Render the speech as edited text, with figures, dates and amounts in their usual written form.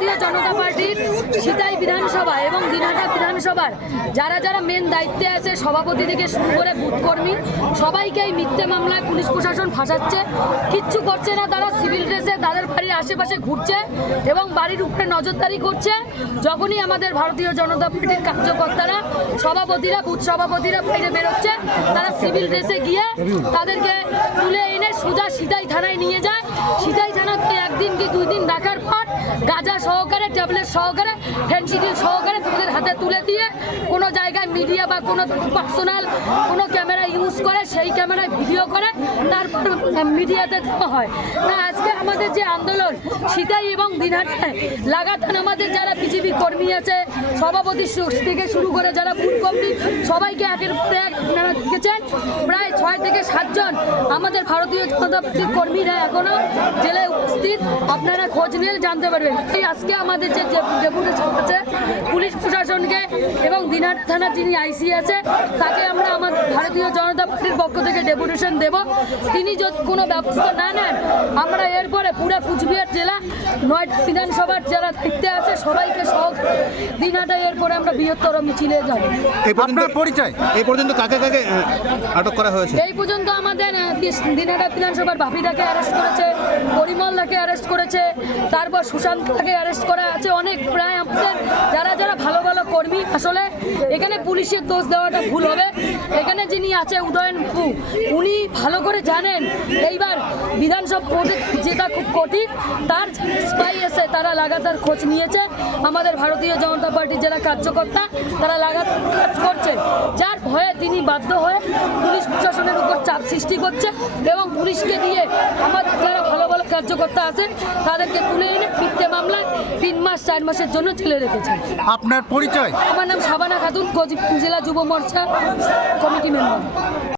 ভারতীয় জনতা পার্টির সিতাই বিধানসভা এবং দিনহাটা বিধানসভার যারা যারা মেন দায়িত্বে আছে, সভাপতি থেকে শুরু করে বুথ কর্মী, সবাইকে এই মিথ্যে মামলায় পুলিশ প্রশাসন ফাঁসাচ্ছে। কিচ্ছু করছে না, তারা সিভিল ড্রেসে তাদের বাড়ির আশেপাশে ঘুরছে এবং বাড়ির উপরে নজরদারি করছে। যখনই আমাদের ভারতীয় জনতা পার্টির কার্যকর্তারা, সভাপতিরা, বুথ সভাপতিরা বাইরে বেরোচ্ছে, তারা সিভিল ড্রেসে গিয়ে তাদেরকে তুলে এনে সোজা সিতাই থানায় নিয়ে যায়। সিতাই থানাতে একদিন কি 2 দিন রাখার পর গাঁজা সহকারে, ট্যাবলেট সহকারে, ফেন্সিডিল সহকারে তাদের হাতে তুলে দিয়ে কোনো জায়গায় মিডিয়া বা কোনো পার্সোনাল কোনো ক্যামেরা ইউজ করে, সেই ক্যামেরায় ভিডিও করে তারপর মিডিয়াতে দেওয়া হয় না। আজকে আমাদের যে আন্দোলন সিতাই এবং দিনহাটায় লাগাতার আমাদের যারা বিজেপি কর্মী আছে, সভাপতি থেকে শুরু করে যারা বুথ কর্মী, সবাইকে একের পর এক আপনারা দেখেছেন। প্রায় 6 থেকে 7 জন আমাদের ভারতীয় জনতা পার্টির কর্মীরা এখনো জেলায় উপস্থিত। আপনারা খোঁজ নিয়ে জানতে পারবেন। এই আজকে আমাদের যে ডেপুটেশন আছে পুলিশ প্রশাসনকে এবং দিনহাটা থানার যিনি আইসি আছে তাকে আমরা আমাদের ভারতীয় জনতা পার্টির পক্ষ থেকে ডেপুটেশন দেব। তিনি যদি কোনো ব্যবস্থা না নেন, আমরা এরপরে পুরো কুচবিহার জেলা 9টা বিধানসভার যারা দায়িত্বে আছে সবাইকে সহ দিনহাটায় এরপরে আমরা বৃহত্তর মিছিলে যাব। আপনার পরিচয় এই পর্যন্ত কাকে কাকে আটক করা হয়েছে? এই পর্যন্ত আমাদের দিনহাটা বিধানসভার বাপিদাকে অ্যারেস্ট করেছে, পরিমলদাকে অ্যারেস্ট করেছে, তারপর সুশান্তকে অ্যারেস্ট করা আছে। অনেক প্রায় আমাদের যারা যারা ভালো ভালো কর্মী, আসলে এখানে পুলিশের দোষ দেওয়াটা ভুল হবে। এখানে যিনি আছে উদয়ন বাবু, উনি ভালো করে জানেন এইবার বিধানসভা ভোটে জেতা খুব কঠিন। তার স্পাই এসে তারা লাগাতার খোঁজ নিয়েছে। আমাদের ভারতীয় জনতা পার্টির যারা কার্যকর্তা তারা লাগাতার কাজ করছে, যার ভয়ে তিনি বাধ্য হয়ে পুলিশ প্রশাসনের উপর চাপ সৃষ্টি করছে এবং পুলিশকে দিয়ে আমাদের যারা ভালো ভালো কার্যকর্তা আছেন তাদেরকে তুলে এনে মিথ্যে মামলায় 3 মাস 4 মাসের জন্য জেলে রেখেছে। আপনার পরিচয়? আমার নাম শাবানা খাতুন, কোচবিহার জেলা যুব মোর্চা কমিটি মেম্বার।